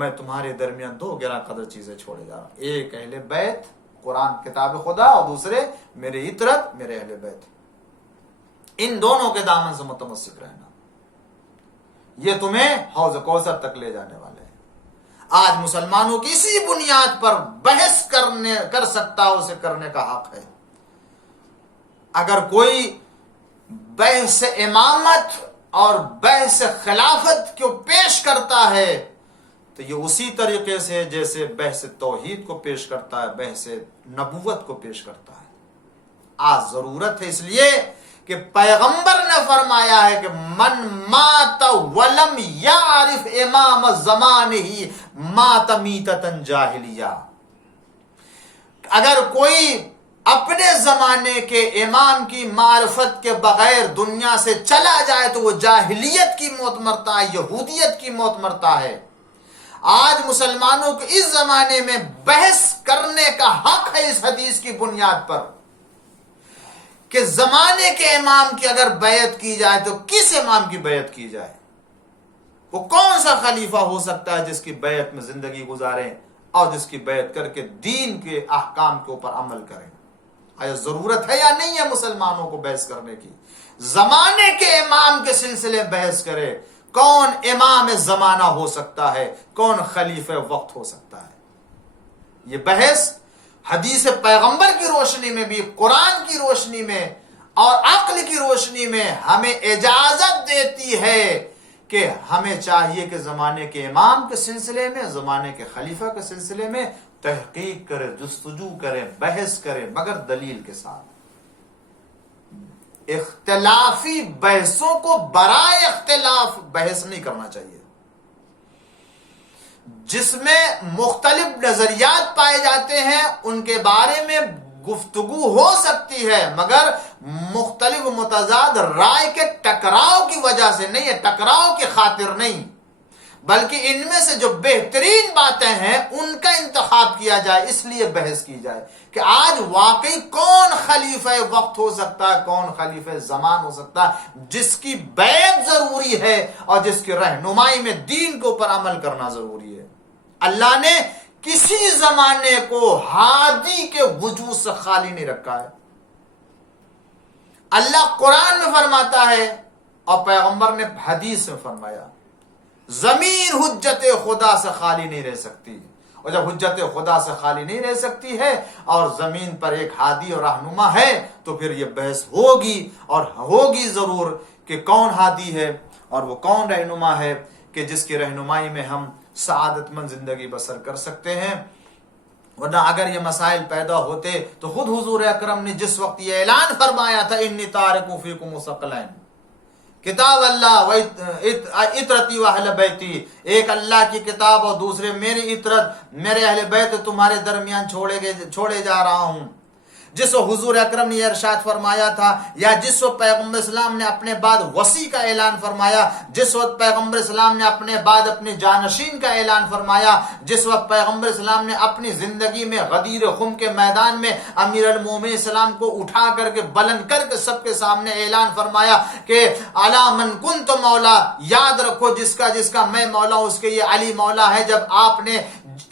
میں تمہارے درمیان دو گراں قدر چیزیں چھوڑے جا رہا ہوں، ایک اہل بیت قرآن کتاب خدا، اور دوسرے میرے عطرت میرے اہل بیت، ان دونوں کے دامن سے متمسک رہنا، یہ تمہیں حوض کوثر تک لے جانے والے ہیں۔ آج مسلمانوں کی اسی بنیاد پر بحث کر سکتا ہے، اسے کرنے کا حق ہے۔ اگر کوئی بحث امامت اور بحث خلافت کو پیش کرتا ہے تو یہ اسی طریقے سے جیسے بحث توحید کو پیش کرتا ہے، بحث نبوت کو پیش کرتا ہے۔ آج ضرورت ہے اس لیے کہ پیغمبر نے فرمایا ہے کہ من مات ولم یعرف امام زمانہ مات میتۃ جاہلیہ، اگر کوئی اپنے زمانے کے امام کی معرفت کے بغیر دنیا سے چلا جائے تو وہ جاہلیت کی موت مرتا ہے، یہودیت کی موت مرتا ہے۔ آج مسلمانوں کو اس زمانے میں بحث کرنے کا حق ہے اس حدیث کی بنیاد پر کہ زمانے کے امام کی اگر بیعت کی جائے تو کس امام کی بیعت کی جائے، وہ کون سا خلیفہ ہو سکتا ہے جس کی بیعت میں زندگی گزاریں اور جس کی بیعت کر کے دین کے احکام کے اوپر عمل کریں۔ آیا ضرورت ہے یا نہیں ہے مسلمانوں کو بحث کرنے کی؟ زمانے کے امام کے سلسلے بحث کرے، کون امام زمانہ ہو سکتا ہے، کون خلیفہ وقت ہو سکتا ہے۔ یہ بحث حدیث پیغمبر کی روشنی میں بھی، قرآن کی روشنی میں اور عقل کی روشنی میں ہمیں اجازت دیتی ہے کہ ہمیں چاہیے کہ زمانے کے امام کے سلسلے میں، زمانے کے خلیفہ کے سلسلے میں تحقیق کرے، جستجو کرے، بحث کرے، مگر دلیل کے ساتھ۔ اختلافی بحثوں کو برائے اختلاف بحث نہیں کرنا چاہیے، جس میں مختلف نظریات پائے جاتے ہیں ان کے بارے میں گفتگو ہو سکتی ہے، مگر مختلف متضاد رائے کے ٹکراؤ کی وجہ سے نہیں ہے، ٹکراؤ کی خاطر نہیں، بلکہ ان میں سے جو بہترین باتیں ہیں ان کا انتخاب کیا جائے، اس لیے بحث کی جائے کہ آج واقعی کون خلیفہ وقت ہو سکتا ہے، کون خلیفہ زمان ہو سکتا ہے، جس کی بیعت ضروری ہے اور جس کی رہنمائی میں دین کے اوپر عمل کرنا ضروری ہے۔ اللہ نے کسی زمانے کو ہادی کے وجود سے خالی نہیں رکھا ہے۔ اللہ قرآن میں فرماتا ہے اور پیغمبر نے حدیث میں فرمایا، زمین حجت خدا سے خالی نہیں رہ سکتی، اور جب حجت خدا سے خالی نہیں رہ سکتی ہے اور زمین پر ایک ہادی اور رہنما ہے تو پھر یہ بحث ہوگی، اور ہوگی ضرور کہ کون ہادی ہے اور وہ کون رہنما ہے کہ جس کی رہنمائی میں ہم سعادت مند زندگی بسر کر سکتے ہیں۔ ورنہ اگر یہ مسائل پیدا ہوتے تو خود حضور اکرم نے جس وقت یہ اعلان فرمایا تھا انی تارک فیکم ثقلین، کتاب اللہ و عطرتی و اہل بیتی، ایک اللہ کی کتاب اور دوسرے میری عطرت میرے اہل بیت تمہارے درمیان چھوڑے جا رہا ہوں۔ جس وقت حضور اکرم نے یہ ارشاد فرمایا تھا، یا جس وقت پیغمبر اسلام نے اپنے بعد وصی کا اعلان فرمایا، جس وقت پیغمبر اسلام نے اپنے بعد اپنے جانشین کا اعلان فرمایا، جس وقت پیغمبر اسلام نے اپنی زندگی میں غدیر خم کے میدان میں امیر المومنین اسلام کو اٹھا کر کے بلند کر کے سب کے سامنے اعلان فرمایا کہ الا من کنت مولا، یاد رکھو جس کا میں مولا ہوں، اس کے یہ علی مولا ہے، جب آپ نے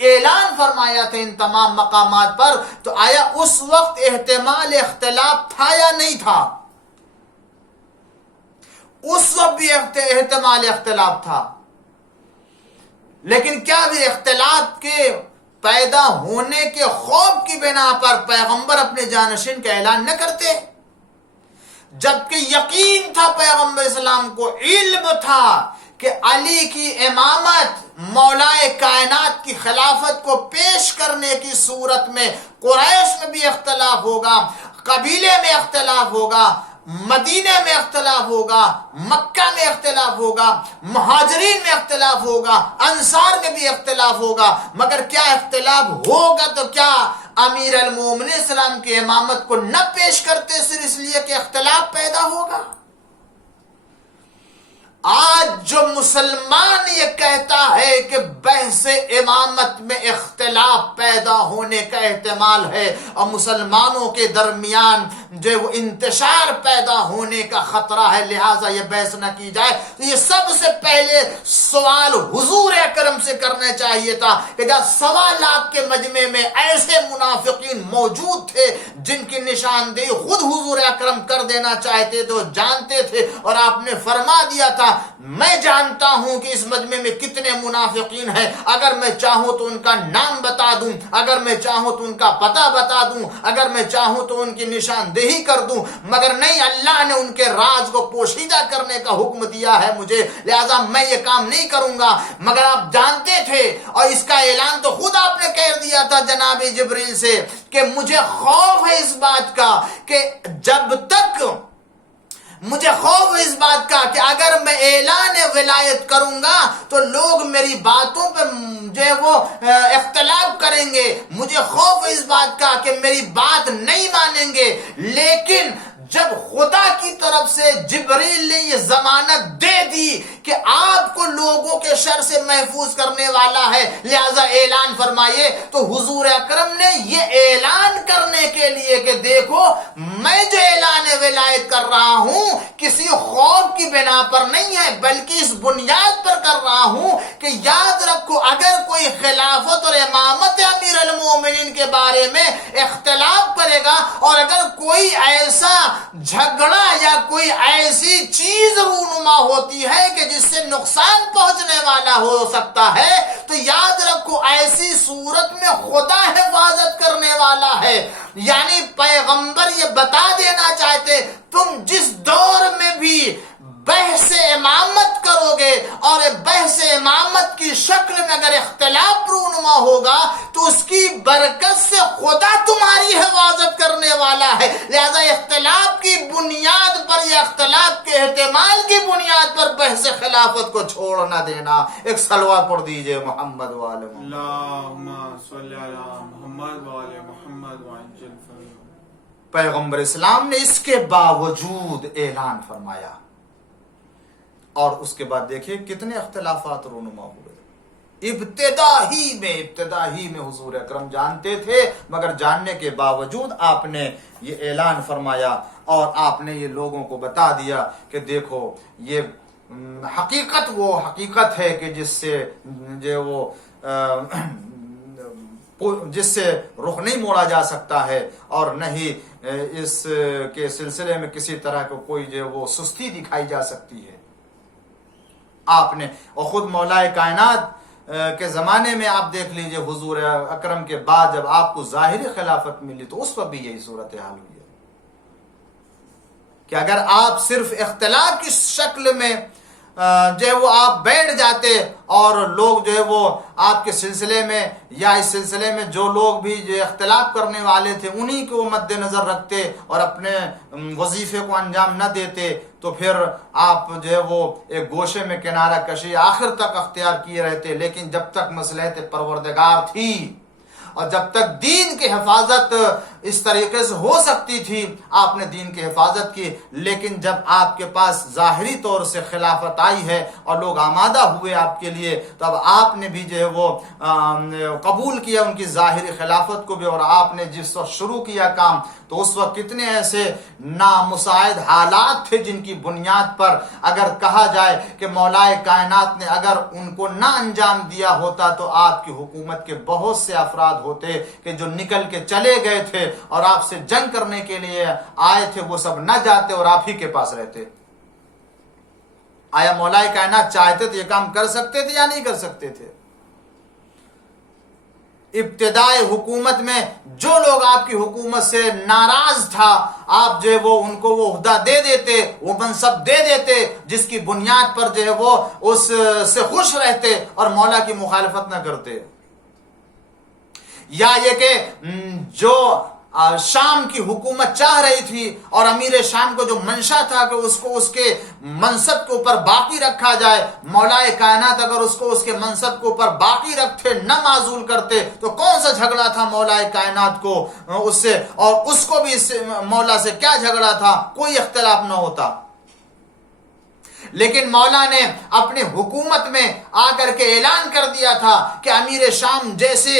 اعلان فرمایا تھا ان تمام مقامات پر، تو آیا اس وقت احتمال اختلاف تھا یا نہیں تھا؟ اس وقت بھی احتمال اختلاف تھا، لیکن کیا بھی اختلاف کے پیدا ہونے کے خوف کی بنا پر پیغمبر اپنے جانشین کا اعلان نہ کرتے؟ جبکہ یقین تھا پیغمبر اسلام کو، علم تھا کہ علی کی امامت مولائے کائنات کی خلافت کو پیش کرنے کی صورت میں قریش میں بھی اختلاف ہوگا، قبیلے میں اختلاف ہوگا، مدینے میں اختلاف ہوگا، مکہ میں اختلاف ہوگا، مہاجرین میں اختلاف ہوگا، انصار میں بھی اختلاف ہوگا، مگر کیا اختلاف ہوگا تو کیا امیر المومنین اسلام کی امامت کو نہ پیش کرتے صرف اس لیے کہ اختلاف پیدا ہوگا؟ آج جو مسلمان یہ کہتا ہے کہ بحث امامت میں اختلاف پیدا ہونے کا احتمال ہے اور مسلمانوں کے درمیان جو وہ انتشار پیدا ہونے کا خطرہ ہے، لہٰذا یہ بحث نہ کی جائے۔ تو یہ سب سے پہلے سوال حضور اکرم سے کرنا چاہیے تھا کہ جب 1.25 لاکھ کے مجمع میں ایسے منافقین موجود تھے جن کی نشاندہی خود حضور اکرم کر دینا چاہتے تھے، جانتے تھے، اور آپ نے فرما دیا تھا میں جانتا ہوں کہ اس مجمع میں کتنے منافقین ہیں، اگر میں چاہوں تو ان کا نام بتا دوں، اگر میں چاہوں تو ان کا پتہ بتا دوں، اگر میں چاہوں تو ان کی نشاندہی کر دوں، مگر نہیں، اللہ نے ان کے راز کو پوشیدہ کرنے کا حکم دیا ہے مجھے، لہذا میں یہ کام نہیں کروں گا۔ مگر آپ جانتے تھے، اور اس کا اعلان تو خود آپ نے کہہ دیا تھا جناب جبریل سے کہ مجھے خوف ہے اس بات کا کہ جب تک مجھے خوف ہے اس بات کا کہ اگر میں اعلان ولایت کروں گا تو لوگ میری باتوں پر جو ہے وہ اختلاف کریں گے، مجھے خوف ہے اس بات کا کہ میری بات نہیں مانیں گے۔ لیکن جب خدا کی طرف سے جبریل نے یہ ضمانت دے دی کہ آپ کو لوگوں کے شر سے محفوظ کرنے والا ہے، لہذا اعلان فرمائیے، تو حضور اکرم نے یہ اعلان کرنے کے لیے کہ دیکھو میں جو اعلان ولایت کر رہا ہوں کسی خوف کی بنا پر نہیں ہے، بلکہ اس بنیاد پر کر رہا ہوں کہ یاد رکھو اگر کوئی خلافت اور امامت امیر المومنین کے بارے میں اختلاف کرے گا، اور اگر کوئی ایسا جھگڑا یا کوئی ایسی چیز رونما ہوتی ہے کہ جس سے نقصان پہنچنے والا ہو سکتا ہے، تو یاد رکھو ایسی صورت میں خدا حفاظت کرنے والا ہے۔ یعنی پیغمبر یہ بتا دینا چاہتے تم جس دور میں بھی بحث امامت کرو گے اور بحث امامت کی شکل میں اگر اختلاف رونما ہوگا تو اس کی برکت سے خدا تمہاری حفاظت کرنے والا ہے، لہذا اختلاف کی بنیاد پر یا اختلاف کے احتمال کی بنیاد پر بحث خلافت کو چھوڑ نہ دینا۔ ایک صلوات پڑھ دیجئے محمد وآل محمد۔ اللہم صلی علی محمد وآل محمد وعجل فرجہ۔ پیغمبر اسلام نے اس کے باوجود اعلان فرمایا، اور اس کے بعد دیکھیں کتنے اختلافات رونما ہوئے۔ ابتدا ہی میں حضور اکرم جانتے تھے، مگر جاننے کے باوجود آپ نے یہ اعلان فرمایا اور آپ نے یہ لوگوں کو بتا دیا کہ دیکھو یہ حقیقت وہ حقیقت ہے کہ جس سے رخ نہیں موڑا جا سکتا ہے، اور نہ ہی اس کے سلسلے میں کسی طرح کو کوئی جو وہ سستی دکھائی جا سکتی ہے۔ آپ نے اور خود مولا کائنات کے زمانے میں آپ دیکھ لیجئے حضور اکرم کے بعد جب آپ کو ظاہری خلافت ملی تو اس وقت بھی یہی صورتحال ہوئی ہے کہ اگر آپ صرف اختلاف کی شکل میں جو ہے وہ آپ بیٹھ جاتے اور لوگ جو ہے وہ آپ کے سلسلے میں یا اس سلسلے میں جو لوگ بھی جو اختلاف کرنے والے تھے انہی کو مد نظر رکھتے اور اپنے وظیفے کو انجام نہ دیتے، تو پھر آپ جو ہے وہ ایک گوشے میں کنارہ کشی آخر تک اختیار کیے رہتے۔ لیکن جب تک مصلحت پروردگار تھی اور جب تک دین کی حفاظت اس طریقے سے ہو سکتی تھی آپ نے دین کی حفاظت کی، لیکن جب آپ کے پاس ظاہری طور سے خلافت آئی ہے اور لوگ آمادہ ہوئے آپ کے لیے، تو اب آپ نے بھی جو ہے وہ قبول کیا ان کی ظاہری خلافت کو بھی، اور آپ نے جس وقت شروع کیا کام تو اس وقت کتنے ایسے نامساعد حالات تھے جن کی بنیاد پر اگر کہا جائے کہ مولا کائنات نے اگر ان کو نہ انجام دیا ہوتا تو آپ کی حکومت کے بہت سے افراد ہوتے کہ جو نکل کے چلے گئے تھے اور آپ سے جنگ کرنے کے لیے آئے تھے، وہ سب نہ جاتے اور آپ ہی کے پاس رہتے۔ آیا مولا کائنات چاہتے تو یہ کام کر سکتے تھے یا نہیں کر سکتے تھے؟ ابتدائی حکومت میں جو لوگ آپ کی حکومت سے ناراض تھا، آپ جو ہے وہ ان کو وہ عہدہ دے دیتے، وہ منصب دے دیتے جس کی بنیاد پر جو ہے وہ اس سے خوش رہتے اور مولا کی مخالفت نہ کرتے۔ یا یہ کہ جو شام کی حکومت چاہ رہی تھی اور امیر شام کو جو منشا تھا کہ اس کو اس کے منصب کے اوپر باقی رکھا جائے، مولا کائنات اگر اس کو اس کے منصب کے اوپر باقی رکھتے، نہ معزول کرتے، تو کون سا جھگڑا تھا مولا کائنات کو اس سے، اور اس کو بھی اس مولا سے کیا جھگڑا تھا؟ کوئی اختلاف نہ ہوتا۔ لیکن مولا نے اپنی حکومت میں آ کر کے اعلان کر دیا تھا کہ امیر شام جیسے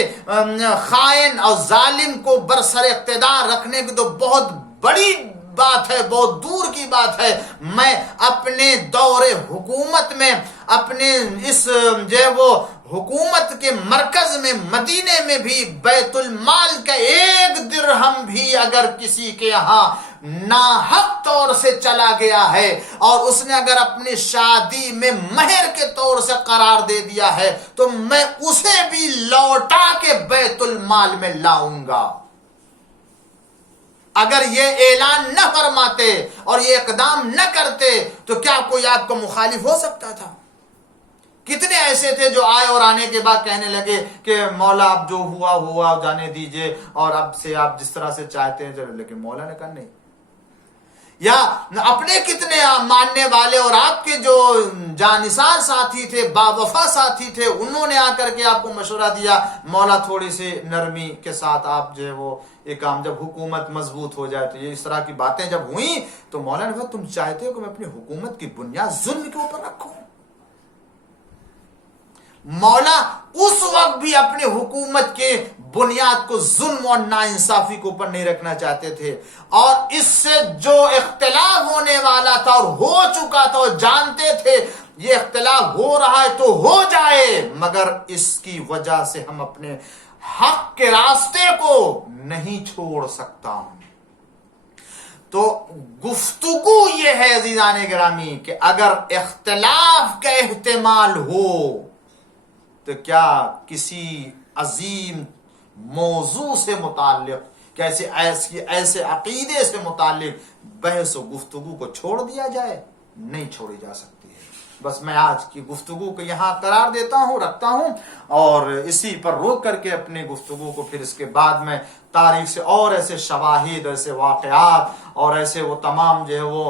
خائن اور ظالم کو برسر اقتدار رکھنے کی تو بہت بڑی بات ہے، بہت دور کی بات ہے، میں اپنے دور حکومت میں، اپنے اس جو وہ حکومت کے مرکز میں مدینے میں بھی بیت المال کا 1 درہم بھی اگر کسی کے یہاں ناحق طور سے چلا گیا ہے اور اس نے اگر اپنی شادی میں مہر کے طور سے قرار دے دیا ہے تو میں اسے بھی لوٹا کے بیت المال میں لاؤں گا۔ اگر یہ اعلان نہ فرماتے اور یہ اقدام نہ کرتے تو کیا کوئی آپ کو مخالف ہو سکتا تھا؟ کتنے ایسے تھے جو آئے اور آنے کے بعد کہنے لگے کہ مولا اب جو ہوا جانے دیجئے اور اب سے آپ جس طرح سے چاہتے ہیں چلو، لیکن مولا نے کہا نہیں۔ یا اپنے کتنے ماننے والے اور آپ کے جو جانثار ساتھی تھے، باوفا ساتھی تھے، انہوں نے آ کر کے آپ کو مشورہ دیا مولا تھوڑی سی نرمی کے ساتھ آپ جو ہے وہ یہ کام، جب حکومت مضبوط ہو جائے تو یہ اس طرح کی باتیں جب ہوئیں تو مولا نے کہا تم چاہتے ہو کہ میں اپنی حکومت کی بنیاد ظلم کے اوپر رکھوں؟ مولا اس وقت بھی اپنی حکومت کے بنیاد کو ظلم اور ناانصافی کے اوپر نہیں رکھنا چاہتے تھے، اور اس سے جو اختلاف ہونے والا تھا اور ہو چکا تھا اور جانتے تھے یہ اختلاف ہو رہا ہے تو ہو جائے، مگر اس کی وجہ سے ہم اپنے حق کے راستے کو نہیں چھوڑ سکتا ہوں۔ تو گفتگو یہ ہے عزیزان گرامی کہ اگر اختلاف کا احتمال ہو تو کیا کسی عظیم موضوع سے متعلق، ایسے عقیدے سے متعلق بحث و گفتگو کو چھوڑ دیا جائے؟ نہیں چھوڑی جا سکتی ہے۔ بس میں آج کی گفتگو کو یہاں قرار دیتا ہوں، رکھتا ہوں، اور اسی پر روک کر کے اپنی گفتگو کو پھر اس کے بعد میں تاریخ سے اور ایسے شواہد، ایسے واقعات اور ایسے وہ تمام جو ہے وہ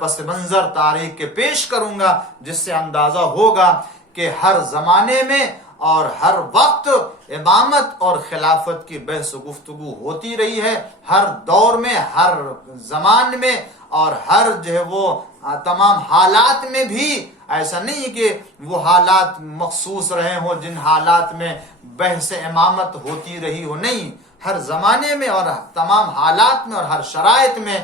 پس منظر تاریخ کے پیش کروں گا جس سے اندازہ ہوگا کہ ہر زمانے میں اور ہر وقت امامت اور خلافت کی بحث و گفتگو ہوتی رہی ہے، ہر دور میں، ہر زمان میں، اور ہر جو ہے وہ تمام حالات میں بھی۔ ایسا نہیں کہ وہ حالات مخصوص رہے ہوں جن حالات میں بحث امامت ہوتی رہی ہو، نہیں، ہر زمانے میں اور تمام حالات میں اور ہر شرائط میں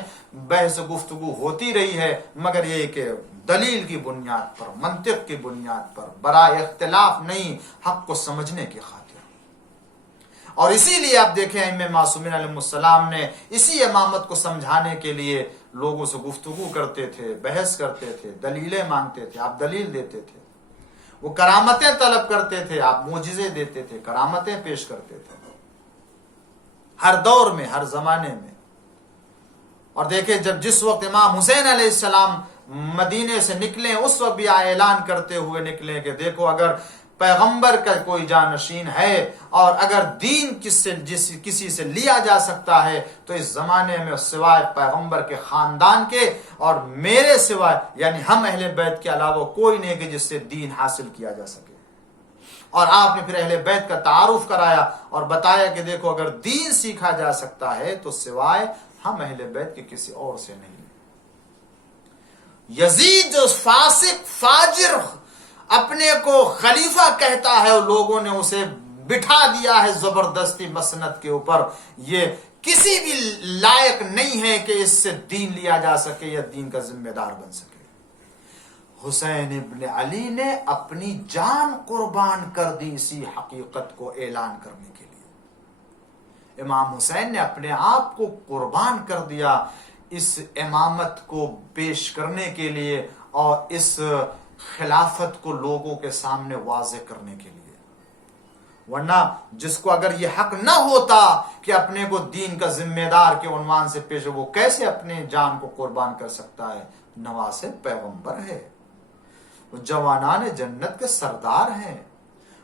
بحث و گفتگو ہوتی رہی ہے، مگر یہ کہ دلیل کی بنیاد پر، منطق کی بنیاد پر، برائے اختلاف نہیں، حق کو سمجھنے کی خاطر۔ اور اسی لیے آپ دیکھیں ائمہ معصومین علیہ السلام نے اسی امامت کو سمجھانے کے لیے لوگوں سے گفتگو کرتے تھے، بحث کرتے تھے، دلیلیں مانگتے تھے، آپ دلیل دیتے تھے، وہ کرامتیں طلب کرتے تھے، آپ معجزے دیتے تھے، کرامتیں پیش کرتے تھے، ہر دور میں، ہر زمانے میں۔ اور دیکھیں جس وقت امام حسین علیہ السلام مدینے سے نکلے اس وقت بھی اعلان کرتے ہوئے نکلے کہ دیکھو اگر پیغمبر کا کوئی جانشین ہے اور اگر دین کسی سے لیا جا سکتا ہے تو اس زمانے میں سوائے پیغمبر کے خاندان کے اور میرے سوائے، یعنی ہم اہل بیت کے علاوہ کوئی نہیں کہ جس سے دین حاصل کیا جا سکے۔ اور آپ نے پھر اہل بیت کا تعارف کرایا اور بتایا کہ دیکھو اگر دین سیکھا جا سکتا ہے تو سوائے ہم اہل بیت کے کسی اور سے نہیں۔ یزید جو فاسق فاجر اپنے کو خلیفہ کہتا ہے اور لوگوں نے اسے بٹھا دیا ہے زبردستی مسند کے اوپر، یہ کسی بھی لائق نہیں ہے کہ اس سے دین لیا جا سکے یا دین کا ذمہ دار بن سکے۔ حسین ابن علی نے اپنی جان قربان کر دی اسی حقیقت کو اعلان کرنے کے لیے۔ امام حسین نے اپنے آپ کو قربان کر دیا اس امامت کو پیش کرنے کے لیے اور اس خلافت کو لوگوں کے سامنے واضح کرنے کے لیے۔ ورنہ جس کو اگر یہ حق نہ ہوتا کہ اپنے کو دین کا ذمہ دار کے عنوان سے پیش، وہ کیسے اپنے جان کو قربان کر سکتا ہے؟ نواسے پیغمبر ہے، وہ جوانان جنت کے سردار ہیں،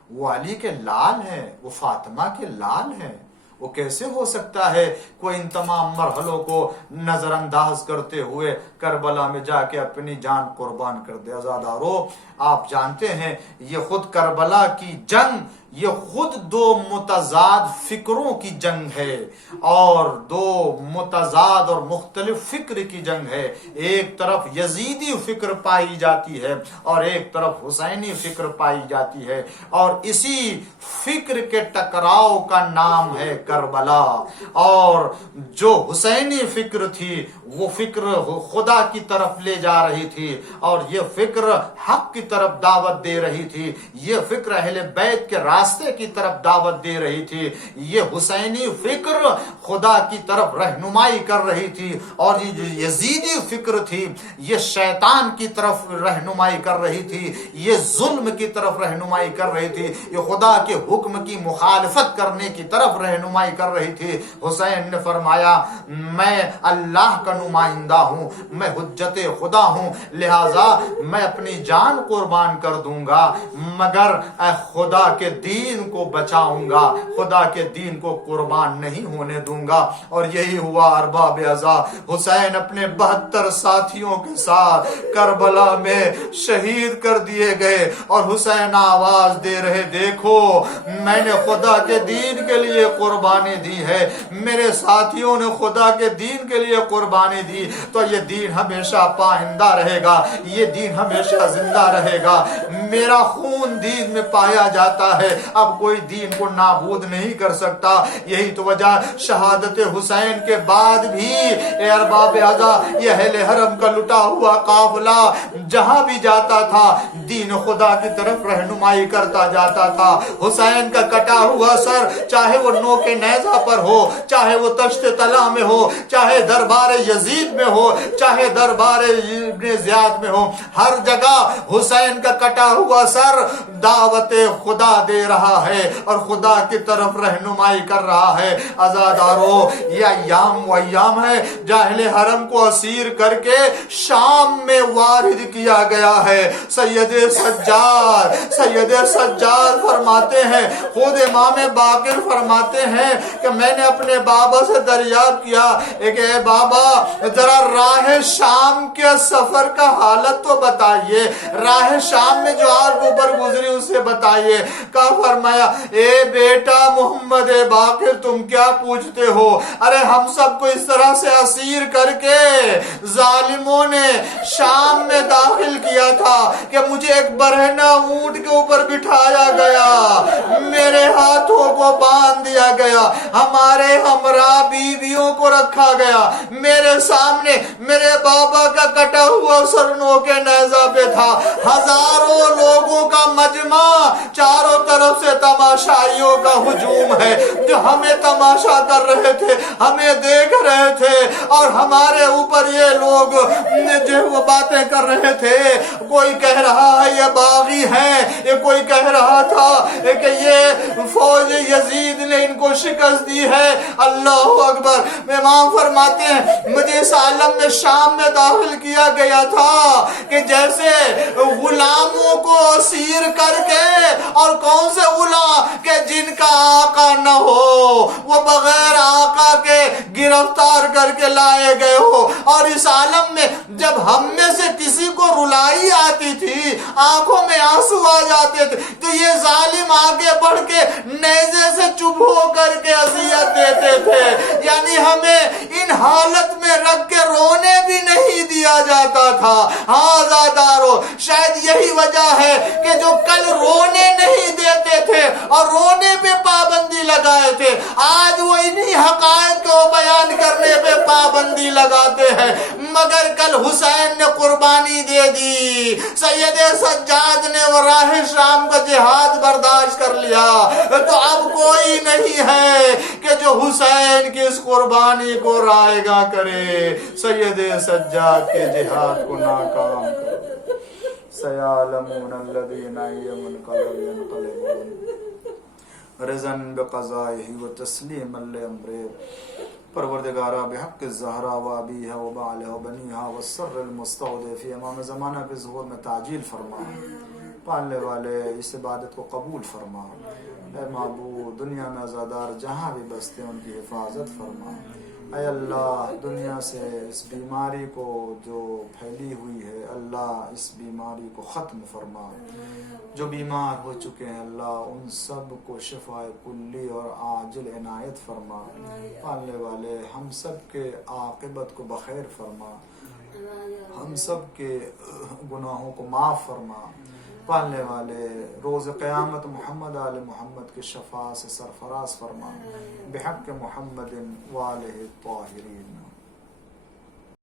وہ علی کے لال ہیں، وہ فاطمہ کے لال ہیں، وہ کیسے ہو سکتا ہے کوئی ان تمام مرحلوں کو نظر انداز کرتے ہوئے کربلا میں جا کے اپنی جان قربان کر دے؟ عزادارو، آپ جانتے ہیں یہ خود کربلا کی جنگ یہ خود دو متضاد فکروں کی جنگ ہے اور دو متضاد اور مختلف فکر کی جنگ ہے. ایک طرف یزیدی فکر پائی جاتی ہے اور ایک طرف حسینی فکر پائی جاتی ہے, اور اسی فکر کے ٹکراؤ کا نام ہے کربلا. اور جو حسینی فکر تھی وہ فکر خدا کی طرف لے جا رہی تھی اور یہ فکر حق کی طرف دعوت دے رہی تھی, یہ فکر اہل بیت کے راستے کی طرف دعوت دے رہی تھی. یہ حسینی فکر خدا کی طرف رہنمائی کر رہی تھی, اور یہ جو یزیدی فکر تھی یہ شیطان کی طرف رہنمائی کر رہی تھی, یہ ظلم کی طرف رہنمائی کر رہی تھی, یہ خدا کے حکم کی مخالفت کرنے کی طرف رہنمائی کر رہی تھی. حسین نے فرمایا میں اللہ کا نمائندہ ہوں, میں حجت خدا ہوں, لہذا میں اپنی جان قربان کر دوں گا مگر خدا کے دین کو بچاؤں گا, خدا کے دین کو قربان نہیں ہونے دوں گا. اور یہی ہوا ارباب عزا. حسین اپنے 72 ساتھیوں کے ساتھ کربلا میں شہید کر دیے گئے اور حسین آواز دے رہے دیکھو میں نے خدا کے دین کے لیے قربانی دی ہے, میرے ساتھیوں نے خدا کے دین کے لیے قربانی دی, تو یہ دین ہمیشہ پائندہ رہے گا, یہ دین ہمیشہ زندہ رہے گا. میرا خون دین میں پایا جاتا ہے, اب کوئی دین کو نابود نہیں کر سکتا. یہی تو وجہ شہادت حسین کے بعد بھی اے ارباب عزا یہ اہل حرم کا لٹا ہوا قافلہ جہاں بھی جاتا تھا دین خدا کی طرف رہنمائی کرتا جاتا تھا. حسین کا کٹا ہوا سر چاہے وہ نوک نیزہ پر ہو, چاہے وہ تشت طلح میں ہو, چاہے دربار یزید میں ہو, چاہے دربار ابن زیاد میں ہو, ہر جگہ حسین کا کٹا ہوا سر دعوت خدا دے رہا ہے اور خدا کی طرف رہنمائی کر رہا ہے. عزادارو یہ ایام و ایام ہے جاہل حرم کو اسیر کر کے شام میں وارد کیا گیا ہے. سید سجاد فرماتے ہیں, خود امام باقر فرماتے ہیں کہ میں نے اپنے بابا سے دریافت کیا کہ اے بابا ذرا راہ شام کے سفر کا حالت تو بتائیے, راہ شام میں جو آپ اوپر گزری اسے بتائیے. کہا فرمایا اے بیٹا محمد باقر تم کیا پوچھتے ہو, ارے ہم سب کو اس طرح سے اسیر کر کے ظالموں نے شام میں داخل کیا تھا کہ مجھے ایک برہنہ اونٹ کے اوپر بٹھایا گیا, میرے ہاتھوں کو باندھ دیا گیا, ہمارے ہمراہ بیویوں کو رکھا گیا, میرے سامنے میرے بابا کا کٹا ہوا سرنوں کے نیزہ پہ تھا, ہزاروں لوگوں کا مجمع, چاروں طرف سے تماشائیوں کا ہجوم ہے جو ہمیں تماشا کر رہے تھے, ہمیں دیکھ رہے تھے, اور ہمارے اوپر یہ لوگ جو وہ باتیں کر رہے تھے. کوئی کہہ رہا ہے یہ باغی ہیں, یہ کوئی کہہ رہا تھا کہ یہ فوج یزید نے ان کو شکست دی ہے. اللہ اکبر. امام فرماتے ہیں مجھے اس عالم میں شام میں داخل کیا گیا تھا کہ جیسے غلاموں کو اسیر کر کے, اور کون سے غلام کہ جن کا آقا نہ ہو, وہ بغیر آقا کے گرفتار کر کے لائے گئے ہو. اور اس عالم میں جب ہم میں سے کسی کو رلائی آتی تھی, آنکھوں میں آنسو آ جاتے تھے, تو یہ ظالم آگے بڑھ کے نیزے سے چپ ہو کر کے اذیت دیتے تھے. یعنی ہمیں ان حالت میں رکھ کے رونے بھی نہیں دیا جاتا تھا. ہاں زادارو شاید یہی وجہ ہے کہ جو کل رونے نہیں دیتے تھے اور رونے پہ پابندی لگائے تھے, آج وہ انہی حقائق کو بیان کرنے پہ پابندی لگاتے ہیں. مگر کل حسین نے قربانی دے دی, سید سجاد نے وہ راہ شام کا جہاد برداشت کر لیا, تو اب کوئی نہیں ہے کہ جو حسین کی اس قربانی کو رائے گا کرے. سید سجاد کے جہاد کو ناکام کرے. سیعلمون الذین ینقلبون رضن بقضائہ و تسلیما لامرہ. پروردگارہ بحق الزہرا و ابیہا و بعلہا و بنیہا و السر المستودع فی امام زمانہ کے ظہور میں تعجیل فرما. پالنے والے اس عبادت کو قبول فرما. اے معبود دنیا میں عزادار جہاں بھی بستے ان کی حفاظت فرما. اے اللہ دنیا سے اس بیماری کو جو پھیلی ہوئی ہے اللہ اس بیماری کو ختم فرما. جو بیمار ہو چکے ہیں اللہ ان سب کو شفاء کلی اور عاجل عنایت فرما. پالنے والے ہم سب کے عاقبت کو بخیر فرما. ہم سب کے گناہوں کو معاف فرما. پالنے والے روز قیامت محمد آل محمد کے شفاعت سے سرفراز فرما. بحق محمد وآلہ الطاہرین.